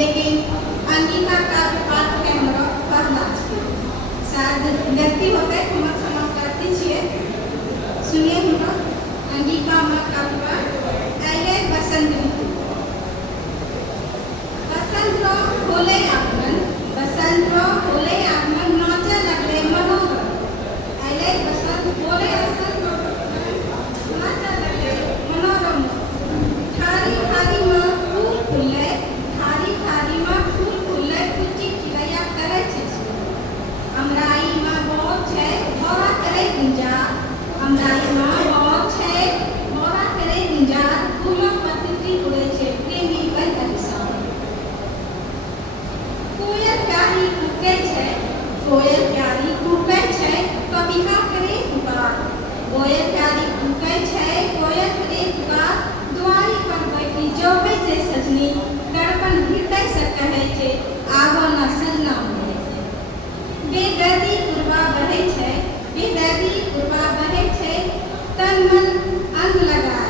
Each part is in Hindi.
लेकिन अंगिका का पाठ के हमरा पढ़ना चाहिए। शायद गलती हो गई, हम क्षमा करती छिए। सुनिए हमरा अंगिका माँ का पाठ आइए बसंत ऋतु। बसंत रो होले आगमन, बसंत रो होले आगमन, नाचे लगले मनोरम। आइए बसंत होले आगमन, नाचे लगले मनोरम। थारी थारी माँ फूल फूले, थारी थारी माँ फूल फूले, कुची खिलैया करे छे। हमरा ई माँ बहुत छे, मोरा करे गुंजा। हमरा ई माँ बहुत छे, मोरा करे गुंजा। फूलों पत्ती उड़े छे, प्रेमी बन अभिशाप। कोयल प्यारी कूके छे, कोयल प्यारी कूके छे, कविहा करे पुकार। कोयल प्यारी कूके छे, कोयल करे पुकार। द्वारी पर बैठी जोबे से सजनी, दर्पण हृदय से कहे छे, आवो न सजना मिले छे। बेदर्दी पुरवा बहे छे, बेदर्दी पुरवा बहे छे, तन मन अंग लगा।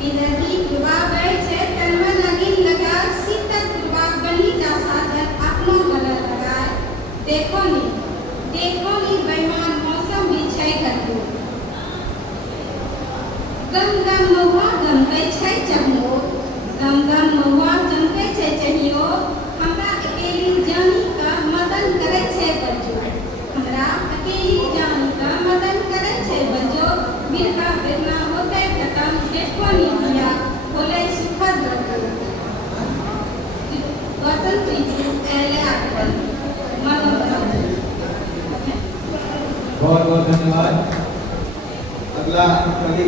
बेदर्दी पुरवा बहे छे, तन मन अगिन लगा। शीतल पुरवा बनी जा साजन, अपनो गले लगा। देखो नी बेईमान मौसम भी छे गंदू। गम गम महुआ गमकै छै चहियो, गम गम महुआ गमकै छै चहियो। हमरा अकेली जानी का मदन करे छे बंजो, हमरा अकेली जानी का मदन करे छे बंजो। बिरहा बिरना होते खत्म, देखो नी भैया बोले सुखद रहो। वसंत ऋतु एले आगमन, मनोरम। बहुत बहुत धन्यवाद। अगला कवि